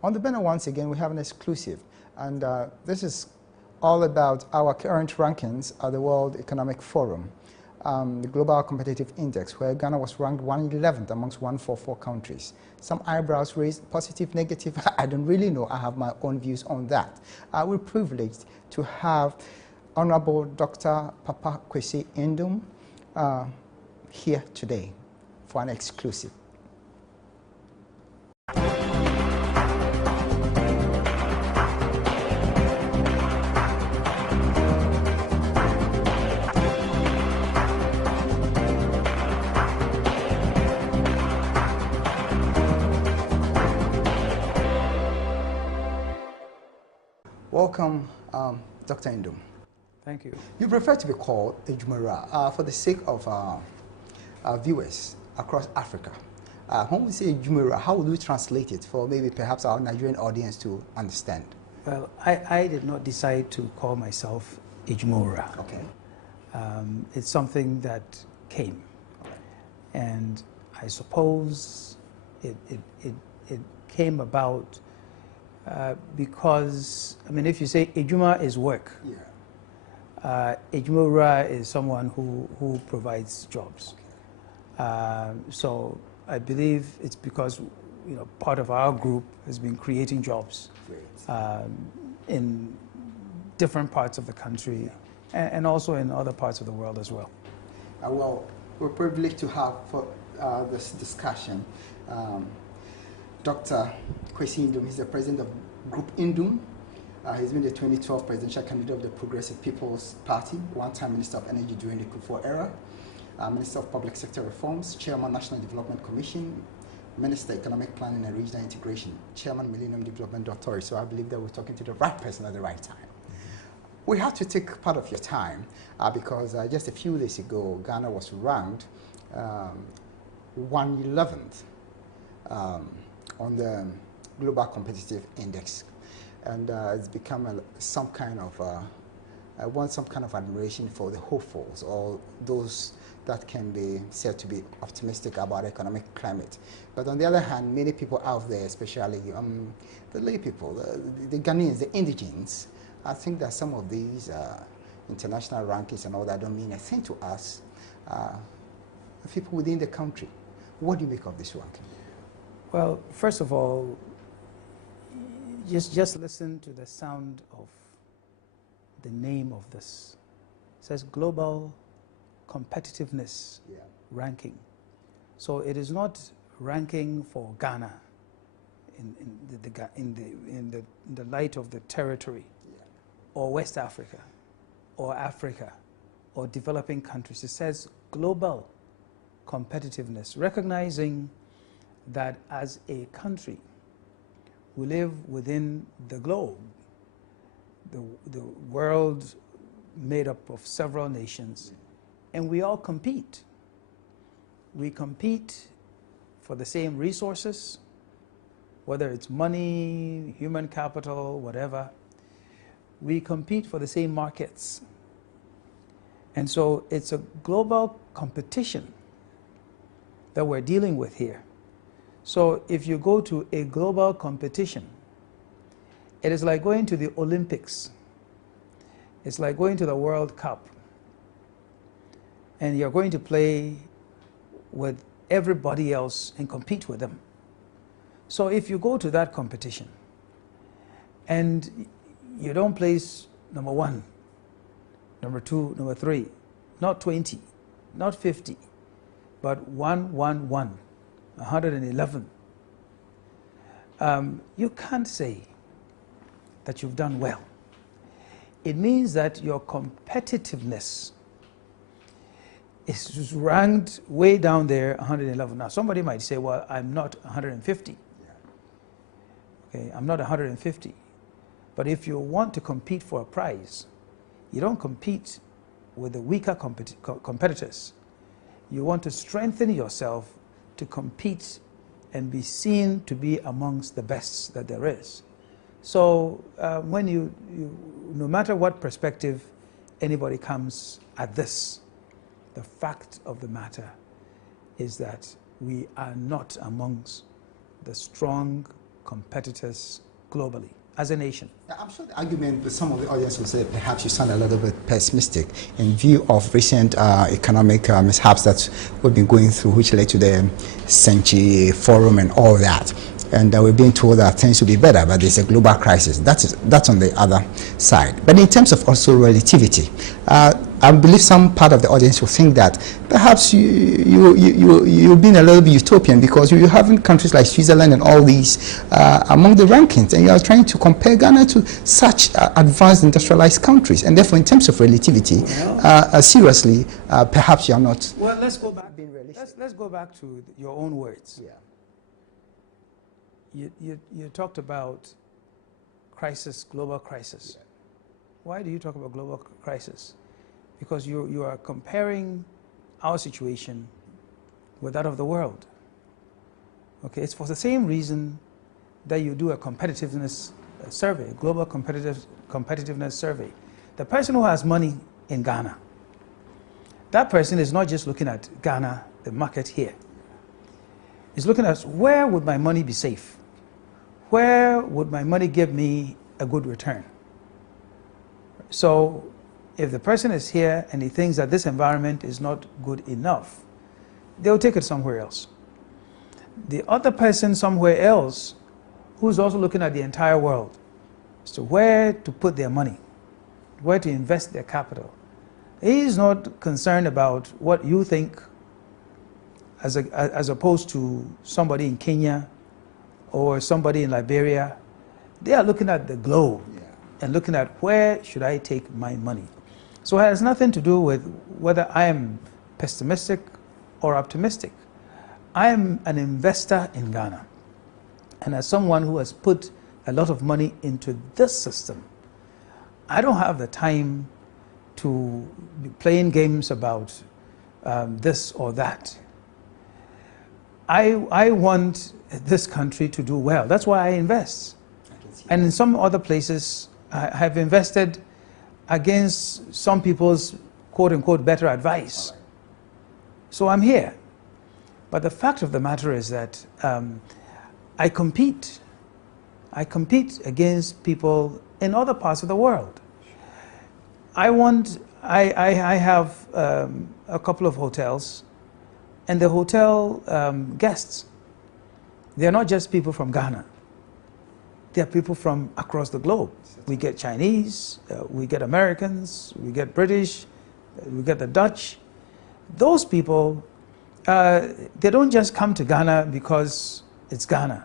On the banner, once again, we have an exclusive, and this is all about our current rankings at the World Economic Forum, the Global Competitive Index, where Ghana was ranked 111th amongst 144 countries. Some eyebrows raised, positive, negative, I don't really know. I have my own views on that. We're privileged to have Honorable Dr. Paa Kwesi Ndom here today for an exclusive. Welcome, Dr. Ndom. Thank you. You prefer to be called a Jumera for the sake of our viewers across Africa. When we say Jumera, how would we translate it for maybe perhaps our Nigerian audience to understand? Well, I did not decide to call myself a Jumera. Okay. It's something that came. Okay. And I suppose it came about because, I mean, if you say Ejuma is work, Yeah. Ejumura is someone who provides jobs. Okay. So I believe it's because, you know, part of our group has been creating jobs in different parts of the country, yeah, and also in other parts of the world as well. Well, we're privileged to have for this discussion Dr. Kwesi Ndom. He's the president of Group Ndom. He's been the 2012 presidential candidate of the Progressive People's Party, one-time Minister of Energy during the Kufuor era, Minister of Public Sector Reforms, Chairman National Development Commission, Minister Economic Planning and Regional Integration, Chairman Millennium Development Authority. So I believe that we're talking to the right person at the right time. We have to take part of your time because just a few days ago, Ghana was ranked 111th on the Global Competitive Index, and it's become some kind of I want some kind of admiration for the hopefuls, or those that can be said to be optimistic about economic climate. But on the other hand, many people out there, especially the lay people, the Ghanaians, the indigents, I think that some of these international rankings and all that don't mean a thing to us, people within the country. What do you make of this ranking? Well, first of all, just listen to the sound of the name of this. It says Global Competitiveness, yeah, Ranking. So it is not ranking for Ghana in the light of the territory, yeah, or West Africa or developing countries. It says global competitiveness, recognizing that as a country, we live within the globe, the world made up of several nations, and we all compete. We compete for the same resources, whether it's money, human capital, whatever. We compete for the same markets. And so it's a global competition that we're dealing with here. So if you go to a global competition, it is like going to the Olympics. It's like going to the World Cup. And you're going to play with everybody else and compete with them. So if you go to that competition and you don't place number 1, number 2, number 3, not 20, not 50, but 111, 111. You can't say that you've done well. It means that your competitiveness is ranked way down there, 111. Now, somebody might say, well, I'm not 150. Okay, I'm not 150. But if you want to compete for a prize, you don't compete with the weaker competitors. You want to strengthen yourself to compete and be seen to be amongst the best that there is. So when no matter what perspective anybody comes at this, the fact of the matter is that we are not amongst the strong competitors globally as a nation? I'm sure the argument with some of the audience will say perhaps you sound a little bit pessimistic in view of recent economic mishaps that we've been going through, which led to the Senchi Forum and all that. And we're being told that things will be better, but there's a global crisis. That's on the other side. But in terms of also relativity, I believe some part of the audience will think that perhaps you've been a little bit utopian because you have countries like Switzerland and all these among the rankings, and you are trying to compare Ghana to such advanced industrialized countries. And therefore, in terms of relativity, seriously, perhaps you are not. Well, let's go back. Let's go back to your own words. Yeah. You talked about crisis, global crisis. Yeah. Why do you talk about global crisis? Because you are comparing our situation with that of the world. Okay, it's for the same reason that you do a competitiveness survey, global competitiveness survey. The person who has money in Ghana, that person is not just looking at Ghana, the market here. He's looking at where would my money be safe? Where would my money give me a good return? So if the person is here and he thinks that this environment is not good enough, they'll take it somewhere else. The other person somewhere else who's also looking at the entire world as to where to put their money, where to invest their capital. He is not concerned about what you think as opposed to somebody in Kenya or somebody in Liberia. They are looking at the globe and looking at where should I take my money. So it has nothing to do with whether I am pessimistic or optimistic. I am an investor in Ghana. And as someone who has put a lot of money into this system, I don't have the time to be playing games about this or that. I want this country to do well. That's why I invest. And in some other places, I have invested against some people's quote-unquote better advice. So I'm here. But the fact of the matter is that I compete. I compete against people in other parts of the world. I have a couple of hotels, and the hotel guests, they're not just people from Ghana. They're people from across the globe. We get Chinese, we get Americans, we get British, we get the Dutch. Those people, they don't just come to Ghana because it's Ghana.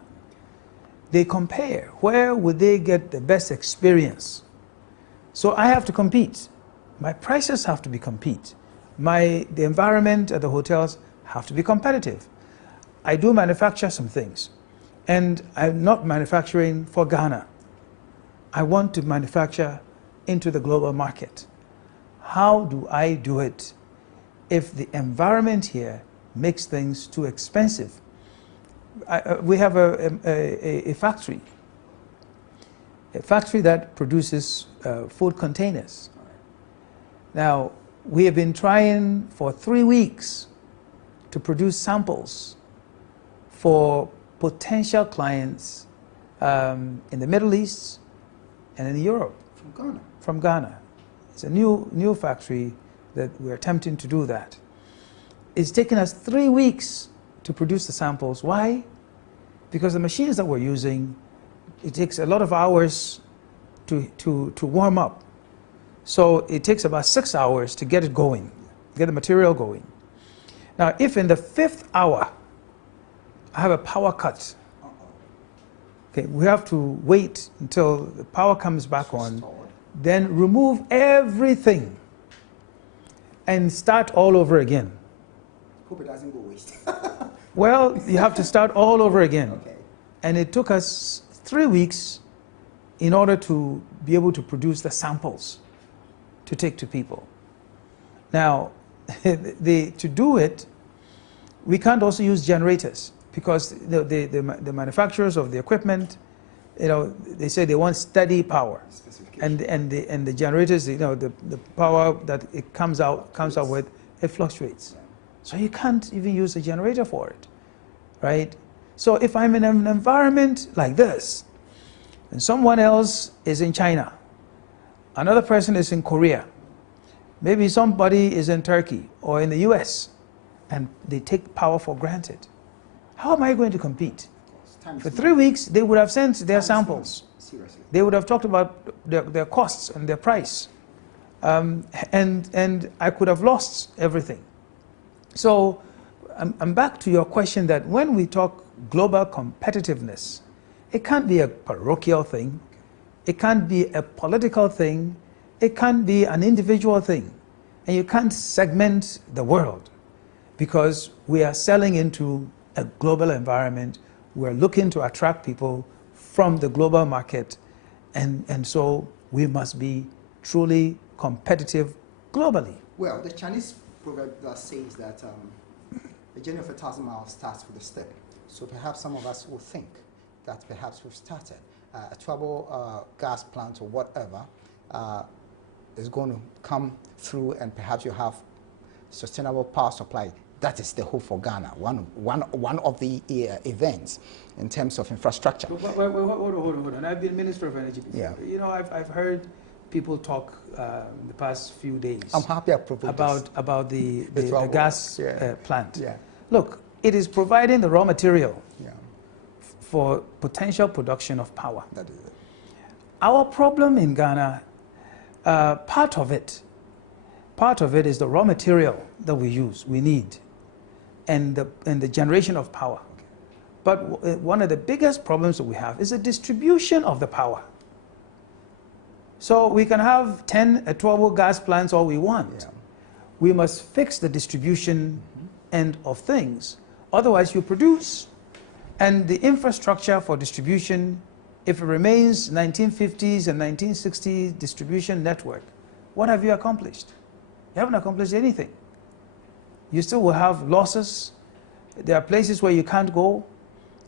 They compare. Where would they get the best experience? So I have to compete. My prices have to be compete. The environment at the hotels have to be competitive. I do manufacture some things, and I'm not manufacturing for Ghana. I want to manufacture into the global market. How do I do it if the environment here makes things too expensive? We have a factory that produces food containers. Now, we have been trying for 3 weeks to produce samples for potential clients in the Middle East and in Europe. From Ghana? From Ghana. It's a new factory that we're attempting to do that. It's taken us 3 weeks to produce the samples. Why? Because the machines that we're using, it takes a lot of hours to warm up. So it takes about 6 hours to get it going, get the material going. Now, if in the 5th hour I have a power cut, okay, we have to wait until the power comes back on, then remove everything and start all over again. Hope it doesn't go waste. Well, you have to start all over again. Okay. And it took us 3 weeks in order to be able to produce the samples to take to people. Now, to do it, we can't also use generators because the manufacturers of the equipment, they say they want steady power, and the generators, the power that it comes out with, it fluctuates. So you can't even use a generator for it, right? So if I'm in an environment like this, and someone else is in China, another person is in Korea, maybe somebody is in Turkey or in the US, and they take power for granted, how am I going to compete? For 3 weeks, they would have sent their samples. Seriously. They would have talked about their costs and their price. And I could have lost everything. So I'm back to your question that when we talk global competitiveness, it can't be a parochial thing. It can't be a political thing. It can't be an individual thing. And you can't segment the world because we are selling into a global environment. We're looking to attract people from the global market. And so we must be truly competitive globally. Well, the Chinese proverb that says that a journey of 1,000 miles starts with a step. So perhaps some of us will think that perhaps we've started. A trouble gas plant or whatever is going to come through, and perhaps you have sustainable power supply. That is the hope for Ghana, one of the events in terms of infrastructure. Hold on. I've been Minister of Energy before. Yeah. You know, I've heard people talk in the past few days I'm happy I provoked about the gas plant. Yeah. Look, it is providing the raw material Yeah. for potential production of power. That is it. Our problem in Ghana, part of it is the raw material that we need, and the generation of power. Okay. But one of the biggest problems that we have is the distribution of the power. So we can have 10 or 12 gas plants all we want. Yeah. We must fix the distribution end of things. Otherwise you produce, and the infrastructure for distribution, if it remains 1950s and 1960s distribution network, what have you accomplished? You haven't accomplished anything. You still will have losses. There are places where you can't go,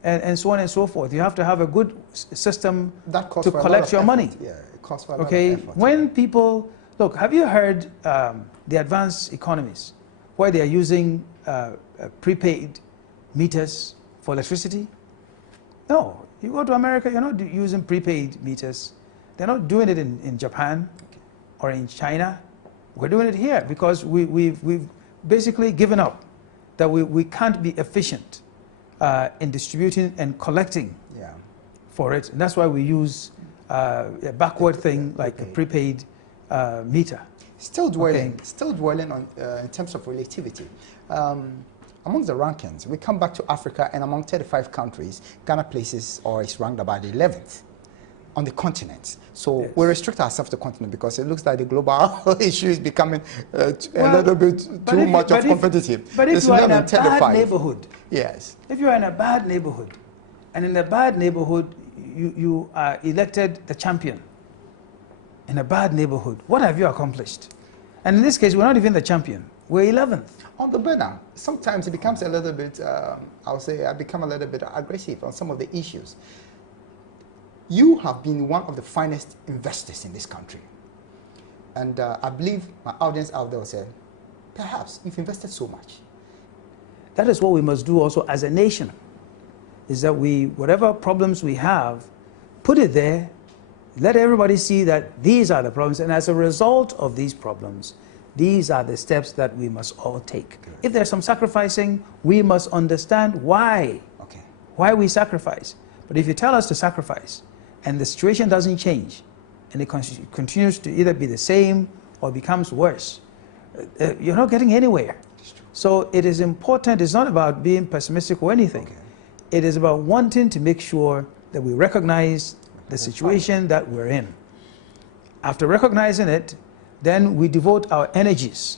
and so on and so forth. You have to have a good system to collect your money. Yeah, it costs for a okay, lot of effort. when people look, have you heard the advanced economies where they are using prepaid meters for electricity? No, you go to America, you're not using prepaid meters. They're not doing it in Japan or in China. We're doing it here because we've basically given up that we can't be efficient in distributing and collecting for it. And that's why we use a backward thing like a prepaid meter. Still dwelling on in terms of relativity. Among the rankings, we come back to Africa, and among 35 countries, Ghana places or is ranked about 11th on the continent. So we restrict ourselves to the continent because it looks like the global issue is becoming a little bit too much of competitive. But if you are in a bad neighborhood, yes. If you are in a bad neighborhood, and in a bad neighborhood you are elected the champion, in a bad neighborhood, what have you accomplished? And in this case, we're not even the champion. We're 11th. On the banner, sometimes it becomes a little bit, I would say, I become a little bit aggressive on some of the issues. You have been one of the finest investors in this country. And I believe my audience out there will say, perhaps you've invested so much. That is what we must do also as a nation, is that whatever problems we have, put it there, let everybody see that these are the problems, and as a result of these problems, these are the steps that we must all take. Good. If there's some sacrificing, we must understand why we sacrifice. But if you tell us to sacrifice, and the situation doesn't change, and it continues to either be the same or becomes worse, you're not getting anywhere. So it is important, it's not about being pessimistic or anything. It is about wanting to make sure that we recognize the situation that we're in. After recognizing it, then we devote our energies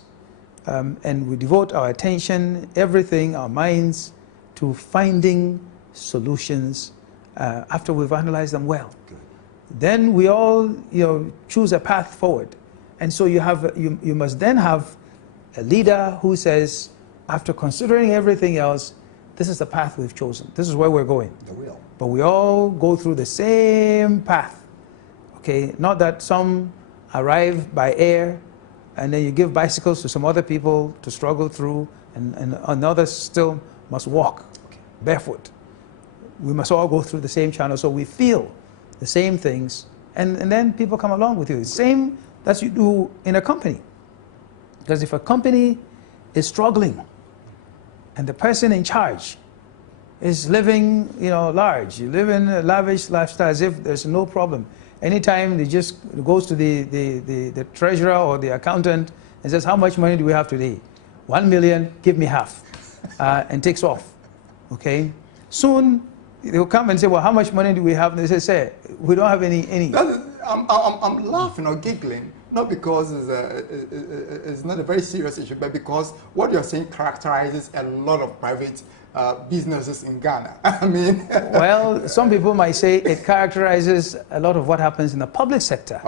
and we devote our attention, everything, our minds, to finding solutions after we've analyzed them well. Good. Then we all choose a path forward. And so you must then have a leader who says, after considering everything else, this is the path we've chosen. This is where we're going. The will. But we all go through the same path. Okay, not that some arrive by air and then you give bicycles to some other people to struggle through, and others still must walk barefoot. we must all go through the same channel so we feel the same things, and then people come along with you. Same that you do in a company. Because if a company is struggling and the person in charge is living, large, you live in a lavish lifestyle as if there's no problem. Anytime he just goes to the treasurer or the accountant and says, how much money do we have today? 1 million, give me half, and takes off, okay? Soon, they'll come and say, well, how much money do we have? And they say, we don't have any. I'm laughing or giggling, not because it's not a very serious issue, but because what you're saying characterizes a lot of private businesses in Ghana. I mean... Well, some people might say it characterizes a lot of what happens in the public sector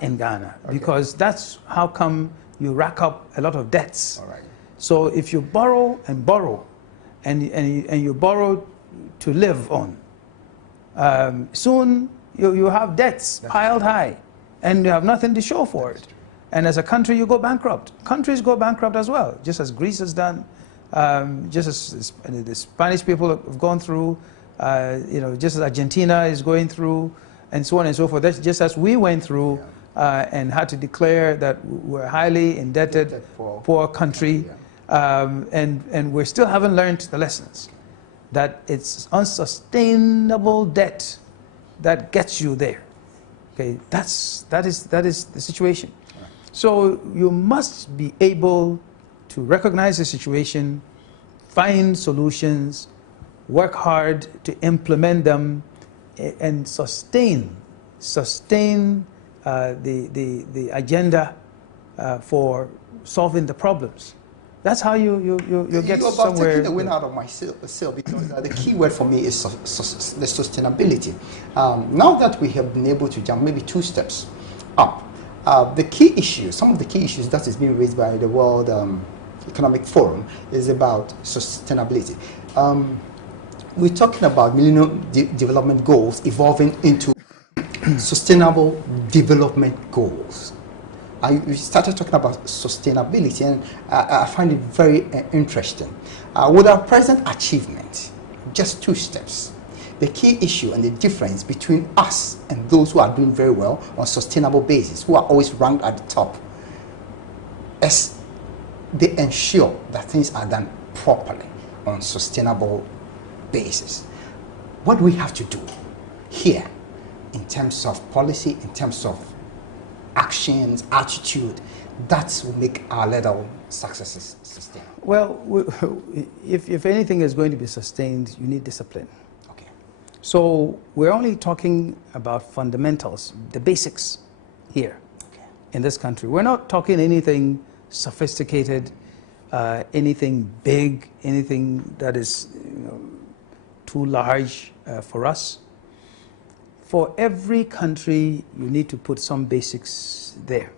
in Ghana, because that's how come you rack up a lot of debts. All right. So if you borrow and borrow, and you borrow to live on, soon you have debts piled high, and you have nothing to show for it. And as a country, you go bankrupt. Countries go bankrupt as well, just as Greece has done, just as the Spanish people have gone through, just as Argentina is going through, and so on and so forth. That's just as we went through and had to declare that we're a highly indebted, poor country, and we still haven't learned the lessons. That it's unsustainable debt that gets you there. Okay, that is the situation. So you must be able to recognize the situation, find solutions, work hard to implement them, and sustain the agenda for solving the problems. That's how you get You're about somewhere. taking the wind out of my sail because the key word for me is the sustainability. Now that we have been able to jump maybe 2 steps up, the key issues, some of the key issues that is being raised by the World Economic Forum is about sustainability. We're talking about Millennium Development Goals evolving into Sustainable Development Goals. We started talking about sustainability, and I find it very interesting. With our present achievement, just 2 steps, the key issue and the difference between us and those who are doing very well on a sustainable basis, who are always ranked at the top, is they ensure that things are done properly on a sustainable basis. What do we have to do here in terms of policy, in terms of actions, attitude, that will make our little successes sustainable? Well, if anything is going to be sustained, you need discipline. Okay. So we're only talking about fundamentals, the basics here in this country. We're not talking anything sophisticated, anything big, anything that is too large for us. For every country, you need to put some basics there.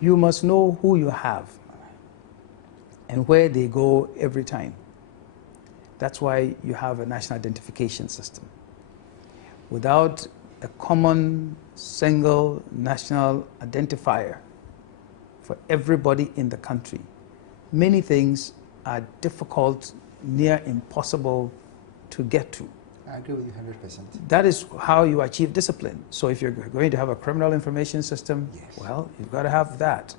You must know who you have and where they go every time. That's why you have a national identification system. Without a common, single national identifier for everybody in the country, many things are difficult, near impossible to get to. I agree with you 100%. That is how you achieve discipline. So if you're going to have a criminal information system, well, you've got to have that.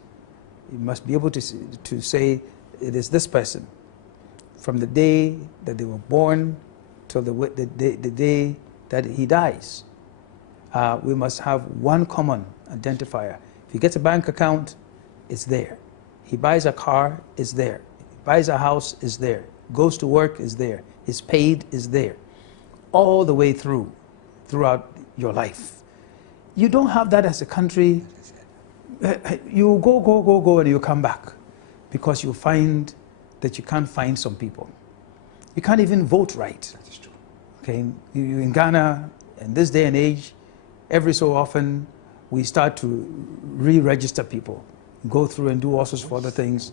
You must be able to say it is this person from the day that they were born till the day that he dies. We must have one common identifier. If he gets a bank account, it's there. He buys a car, it's there. He buys a house, it's there. Goes to work, is there. Is paid, is there. All the way throughout your life. You don't have that as a country. You go, and you come back because you find that you can't find some people. You can't even vote right. That is true. Okay, you in Ghana, in this day and age, every so often we start to re-register people, go through and do all sorts of other things.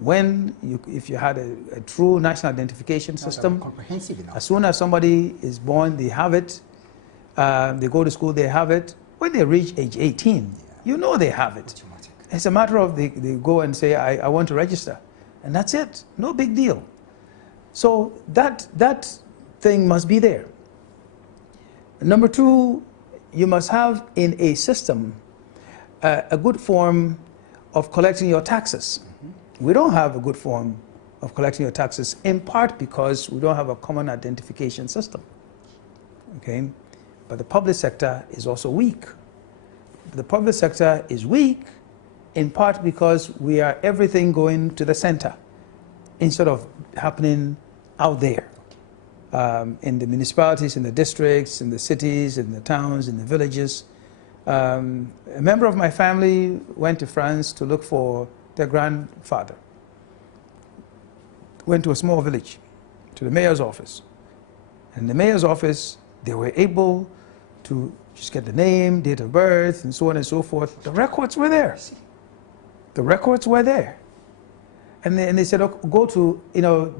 If you had a true national identification system, comprehensive enough. As soon as somebody is born, they have it. They go to school, they have it. When they reach age 18, you know they have it. Automatic. It's a matter of they go and say, I want to register. And that's it. No big deal. So that thing must be there. Number two, you must have in a system a good form of collecting your taxes. We don't have a good form of collecting your taxes, in part because we don't have a common identification system. Okay? But the public sector is also weak. The public sector is weak in part because we are everything going to the center instead of happening out there. In the municipalities, in the districts, in the cities, in the towns, in the villages. A member of my family went to France to look for their grandfather. Went to a small village, to the mayor's office. And in the mayor's office, they were able to just get the name, date of birth, and so on and so forth. The records were there. The records were there. And they said, oh, go to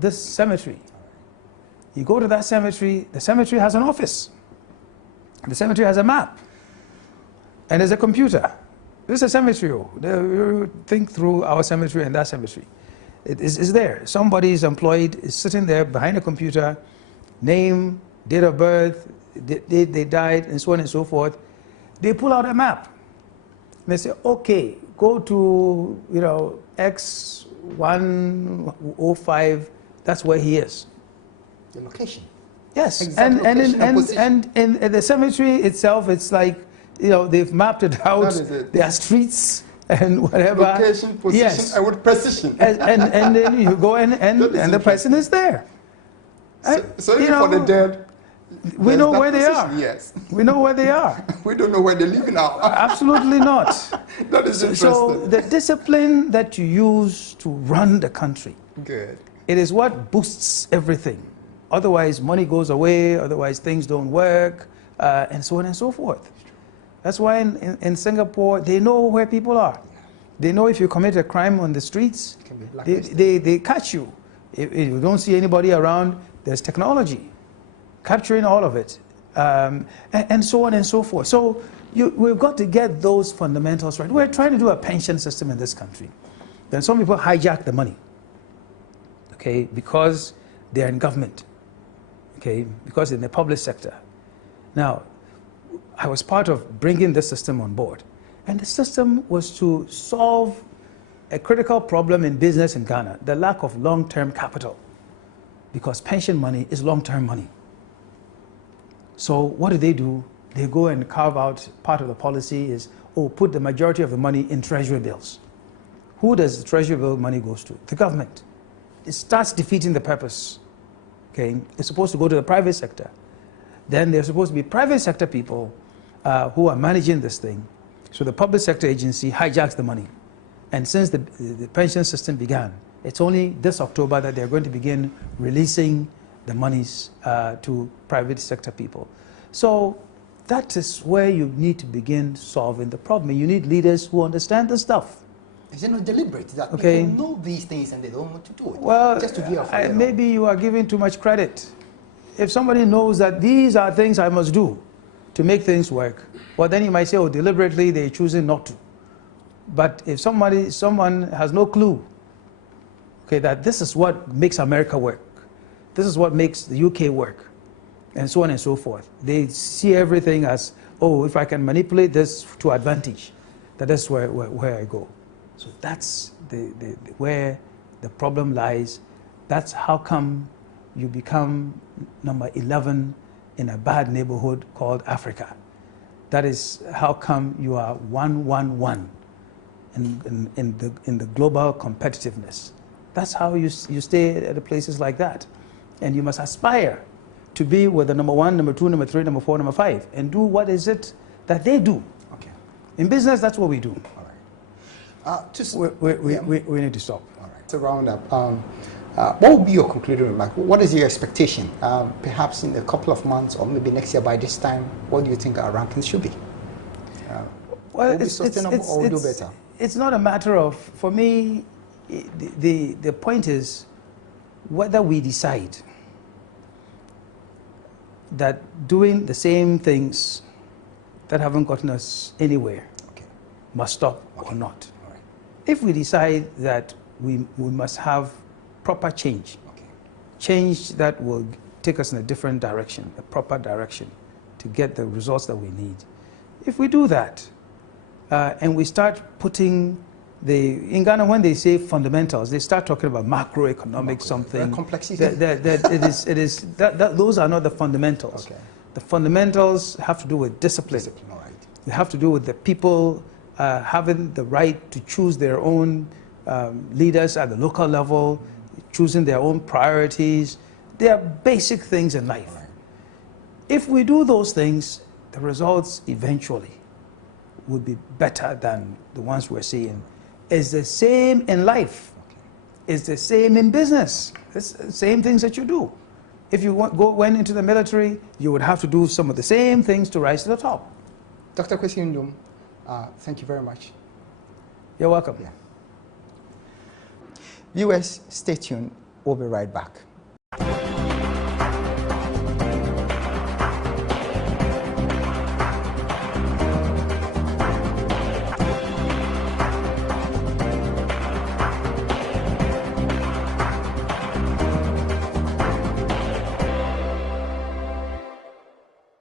this cemetery. You go to that cemetery, the cemetery has an office. The cemetery has a map. And there's a computer. This is a cemetery. You think through our cemetery and that cemetery. It is there. Somebody is employed, is sitting there behind a computer, name, date of birth, they died, and so on and so forth. They pull out a map. And they say, okay, go to X105, that's where he is. The location. Yes, exact and in the cemetery itself, it's like, they've mapped it out. There are streets and whatever. Location, position, yes. and with precision. And then you go and the person is there. So even for the dead, we know where they are. Yes. We know where they are. We don't know where they live now. Absolutely not. That is interesting. So the discipline that you use to run the country, good. It is what boosts everything. Otherwise, money goes away, otherwise things don't work, and so on and so forth. That's why in Singapore, they know where people are. They know if you commit a crime on the streets, they catch you. If you don't see anybody around, there's technology capturing all of it, and so on and so forth. So we've got to get those fundamentals right. We're trying to do a pension system in this country. Then some people hijack the money, okay, because they're in government. Okay, because in the public sector. Now, I was part of bringing this system on board. And the system was to solve a critical problem in business in Ghana, the lack of long-term capital. Because pension money is long-term money. So what do? They go and carve out, part of the policy is, put the majority of the money in treasury bills. Who does the treasury bill money goes to? The government. It starts defeating the purpose. Okay, it's supposed to go to the private sector. Then there's supposed to be private sector people who are managing this thing. So the public sector agency hijacks the money. And since the pension system began, it's only this October that they're going to begin releasing the monies to private sector people. So that is where you need to begin solving the problem. You need leaders who understand the stuff. Is it not deliberate that people know these things and they don't want to do it? Well, just to be maybe you are giving too much credit. If somebody knows that these are things I must do to make things work, well, then you might say, deliberately they're choosing not to. But if someone has no clue, okay, that this is what makes America work, this is what makes the UK work, and so on and so forth. They see everything as, if I can manipulate this to advantage, that's where I go. So that's where the problem lies. That's how come you become number 11 in a bad neighborhood called Africa. That is how come you are 111 in the global competitiveness. That's how you stay at the places like that. And you must aspire to be with the number 1, number 2, number 3, number 4, number 5, and do what is it that they do. Okay. In business, that's what we do. We need to stop. All right. To round up, what would be your concluding remark? What is your expectation? Perhaps in a couple of months or maybe next year by this time, what do you think our rankings should be? Well, will be sustainable or will do better? It's not a matter of, for me, the point is whether we decide that doing the same things that haven't gotten us anywhere must stop or not. If we decide that we must have proper change, change that will take us in a different direction, a proper direction, to get the results that we need. If we do that, and we start putting in Ghana, when they say fundamentals, they start talking about macroeconomic something. Complexity. Those are not the fundamentals. Okay. The fundamentals have to do with discipline. All right. They have to do with the people having the right to choose their own leaders at the local level, choosing their own priorities. They are basic things in life. Right. If we do those things, the results eventually would be better than the ones we're seeing. It's the same in life. Okay. It's the same in business. It's the same things that you do. If you went into the military, you would have to do some of the same things to rise to the top. Dr. Kwesi Ndom, thank you very much. You're welcome. Yeah. Viewers, stay tuned. We'll be right back.